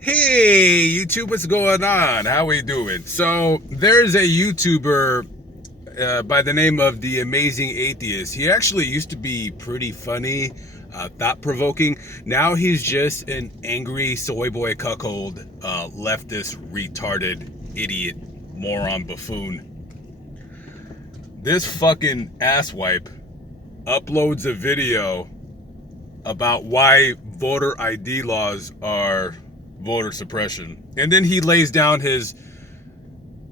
Hey, YouTube, what's going on? How we doing? So, there's a YouTuber by the name of The Amazing Atheist. He actually used to be pretty funny, thought-provoking. Now he's just an angry soy boy cuckold, leftist, retarded, idiot, moron, buffoon. This fucking asswipe uploads a video about why voter ID laws are voter suppression. And then he lays down his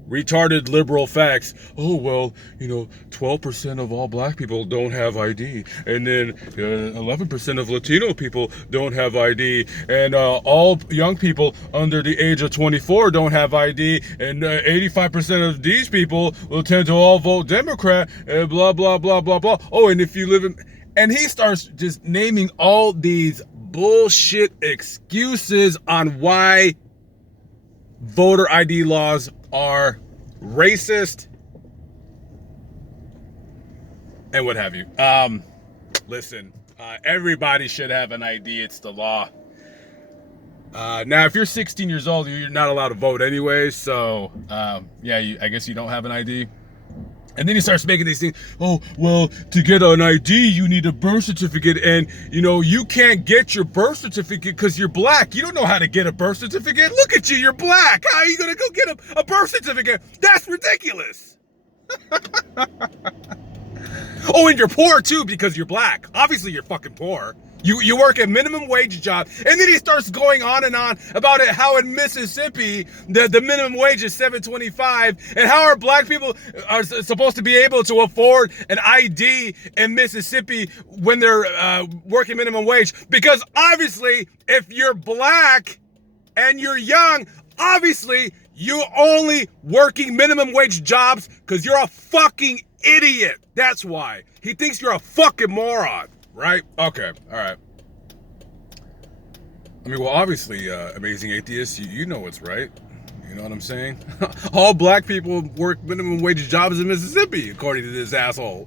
retarded liberal facts. Oh, well, 12% of all black people don't have ID. And then 11% of Latino people don't have ID. And all young people under the age of 24 don't have ID. And 85% of these people will tend to all vote Democrat. And blah, blah, blah, blah, blah. Oh, and if you live in... And he starts just naming all these bullshit excuses on why voter ID laws are racist and what have you. Listen, everybody should have an ID. It's the law. Now, if you're 16 years old, you're not allowed to vote anyway. So, I guess you don't have an ID. And then he starts making these things. Oh, well, to get an ID, you need a birth certificate. And, you can't get your birth certificate because you're black. You don't know how to get a birth certificate. Look at you, you're black. How are you going to go get a birth certificate? That's ridiculous. Oh, and you're poor too because you're black. Obviously, you're fucking poor. You work a minimum wage job, and then he starts going on and on about it, how in Mississippi the minimum wage is $7.25, and how our black people are supposed to be able to afford an ID in Mississippi when they're working minimum wage. Because obviously, if you're black and you're young, obviously you're only working minimum wage jobs because you're a fucking idiot. That's why. He thinks you're a fucking moron. Right? Okay. All right. I mean, well, obviously, Amazing Atheist, you know what's right. You know what I'm saying? All black people work minimum wage jobs in Mississippi, according to this asshole.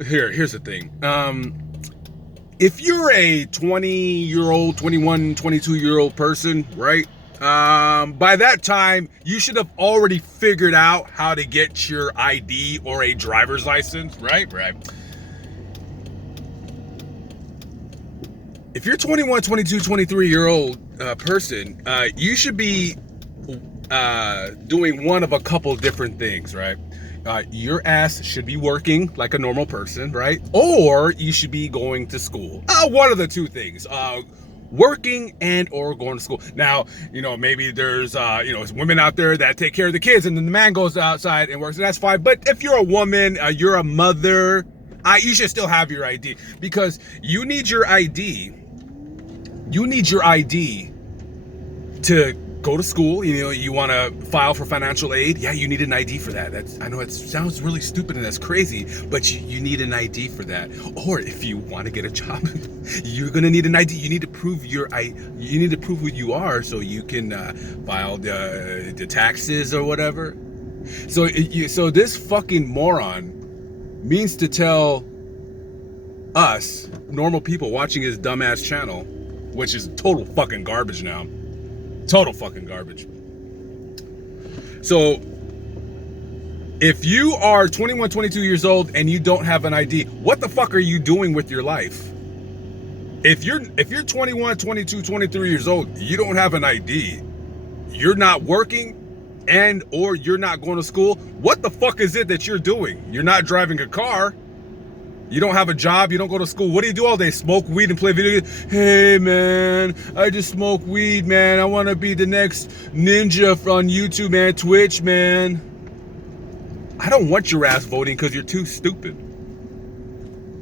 Here's the thing. If you're a 20-year-old, 21, 22-year-old person, right? By that time, you should have already figured out how to get your ID or a driver's license, right? Right. If you're 21, 22, 23-year-old person, you should be doing one of a couple different things, right? Your ass should be working like a normal person, right? Or you should be going to school. One of the two things. Working and or going to school. Now, maybe there's, women out there that take care of the kids and then the man goes outside and works, and that's fine. But if you're a woman, you're a mother, you should still have your ID, because you need your ID. You need your ID to go to school. You want to file for financial aid. Yeah, you need an ID for that. I know it sounds really stupid and that's crazy, but you need an ID for that. Or if you want to get a job, you're gonna need an ID. You need to prove you need to prove who you are so you can file the taxes or whatever. So this fucking moron means to tell us normal people watching his dumbass channel, which is total fucking garbage now. Total fucking garbage. So, if you are 21, 22 years old and you don't have an ID, what the fuck are you doing with your life? If you're 21, 22, 23 years old, you don't have an ID, you're not working and or you're not going to school, what the fuck is it that you're doing? You're not driving a car. You don't have a job, you don't go to school. What do you do all day? Smoke weed and play video games? Hey man, I just smoke weed, man. I want to be the next ninja on YouTube, man. Twitch, man. I don't want your ass voting because you're too stupid.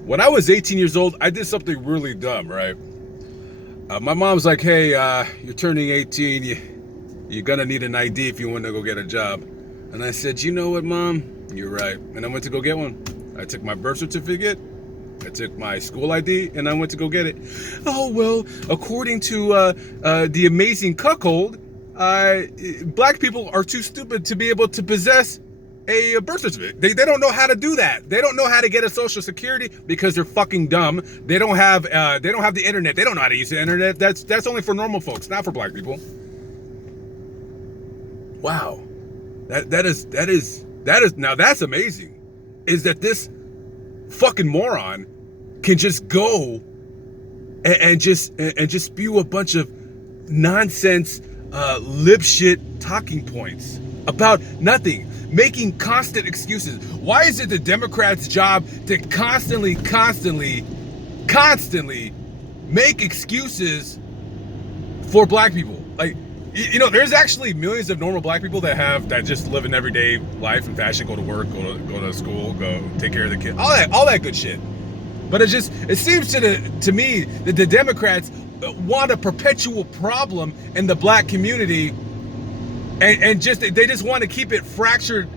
When I was 18 years old, I did something really dumb, right? My mom's like, hey, you're turning 18. You're going to need an ID if you want to go get a job. And I said, you know what, Mom? You're right. And I went to go get one. I took my birth certificate, I took my school ID, and I went to go get it. Oh, well, according to the Amazing Cuckold, black people are too stupid to be able to possess a birth certificate. They don't know how to do that. They don't know how to get a social security because they're fucking dumb. They don't have the internet. They don't know how to use the internet. That's only for normal folks, not for black people. Wow. That is now that's amazing. Is that this fucking moron can just go and just spew a bunch of nonsense lip shit talking points about nothing, making constant excuses. Why is it the Democrats' job to constantly make excuses for black people? Like, you know, there's actually millions of normal black people that just live an everyday life and fashion, go to work, go to school, go take care of the kid, all that good shit. But it seems to me that the Democrats want a perpetual problem in the black community, and they just want to keep it fractured,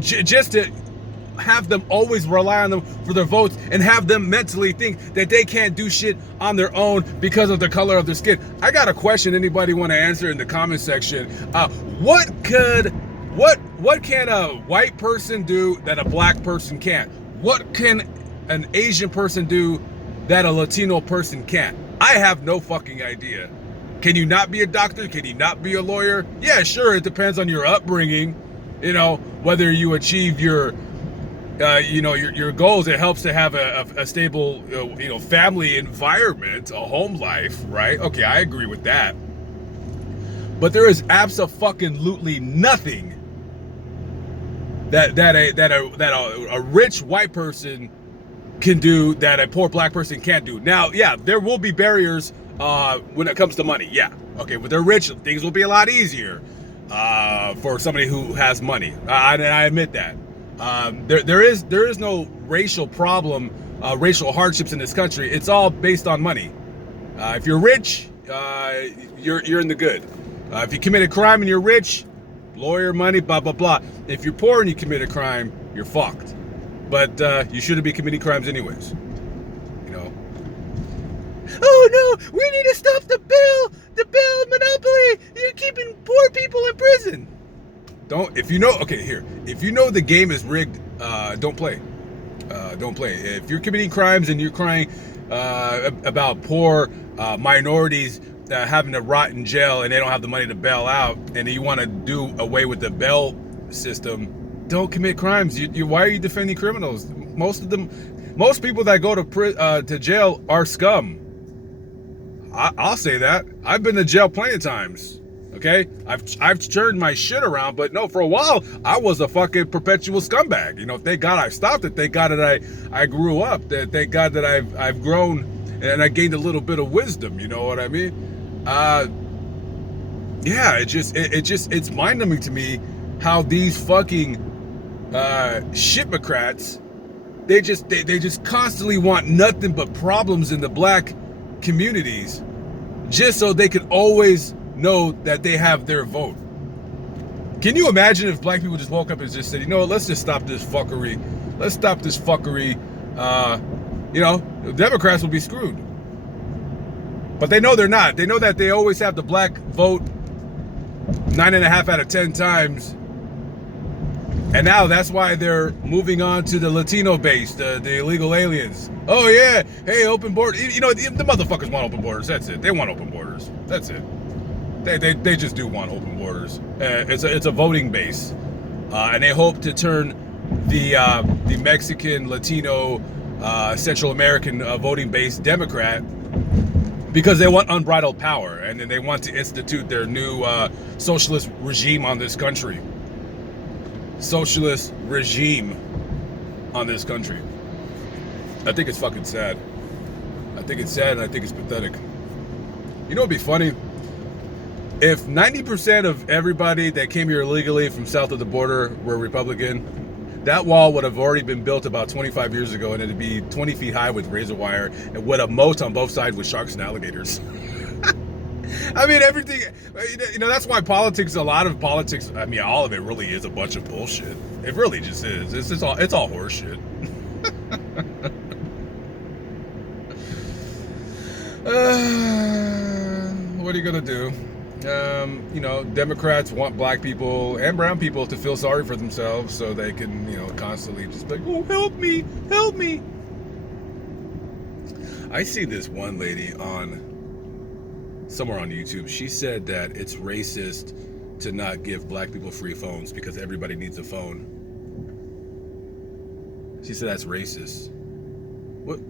just to have them always rely on them for their votes and have them mentally think that they can't do shit on their own because of the color of their skin. I got a question. Anybody want to answer in the comment section? What can a white person do that a black person can't? What can an Asian person do that a Latino person can't? I have no fucking idea. Can you not be a doctor? Can you not be a lawyer? Yeah, sure. It depends on your upbringing. You know, whether you achieve your goals. It helps to have a stable, family environment, a home life, right? Okay, I agree with that. But there is abso-fucking-lutely nothing that a rich white person can do that a poor black person can't do. Now, yeah, there will be barriers when it comes to money. Yeah, okay, but they're rich. Things will be a lot easier for somebody who has money. I admit that. There is no racial problem, racial hardships in this country. It's all based on money. If you're rich, you're in the good. If you commit a crime and you're rich, lawyer money, blah blah blah. If you're poor and you commit a crime, you're fucked. But you shouldn't be committing crimes anyways. You know. Oh no, we need to stop the bill monopoly. You're keeping poor people in prison. If you know the game is rigged, don't play. Don't play. If you're committing crimes and you're crying about poor minorities having to rot in jail and they don't have the money to bail out, and you want to do away with the bail system, don't commit crimes. Why are you defending criminals? Most people that go to jail are scum. I'll say that. I've been to jail plenty of times. Okay, I've turned my shit around, but no, for a while I was a fucking perpetual scumbag. You know, thank God I stopped it. Thank God that I grew up. Thank God that I've grown and I gained a little bit of wisdom. You know what I mean? Yeah, it's mind-numbing to me how these fucking shitmocrats, they just constantly want nothing but problems in the black communities, just so they can always know that they have their vote. Can you imagine if black people just woke up and just said, you know what, let's just stop this fuckery. Let's stop this fuckery. The Democrats will be screwed. But they know they're not. They know that they always have the black vote 9.5 out of 10 times. And now that's why they're moving on to the Latino base, the illegal aliens. Oh yeah, hey, open borders. You know, the motherfuckers want open borders. That's it. They want open borders. That's it. They just do want open borders. It's a voting base, and they hope to turn the Mexican, Latino, Central American voting base Democrat, because they want unbridled power, and then they want to institute their new socialist regime on this country. Socialist regime on this country. I think it's fucking sad. I think it's sad, and I think it's pathetic. You know what'd be funny? If 90% of everybody that came here illegally from south of the border were Republican, that wall would have already been built about 25 years ago, and it'd be 20 feet high with razor wire and with a moat on both sides with sharks and alligators. I mean, everything, you know, that's why politics, a lot of politics, I mean, all of it really is a bunch of bullshit. It really just is. It's all horseshit. What are you gonna do? Democrats want black people and brown people to feel sorry for themselves so they can, constantly just be like, oh, help me, help me. I see this one lady somewhere on YouTube. She said that it's racist to not give black people free phones because everybody needs a phone. She said that's racist. What?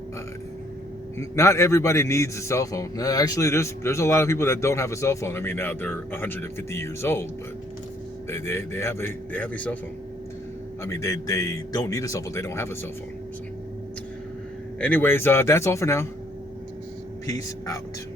Not everybody needs a cell phone. Actually, there's a lot of people that don't have a cell phone. I mean, now they're 150 years old, but they have a cell phone. I mean, they don't need a cell phone. They don't have a cell phone. So, anyways, that's all for now. Peace out.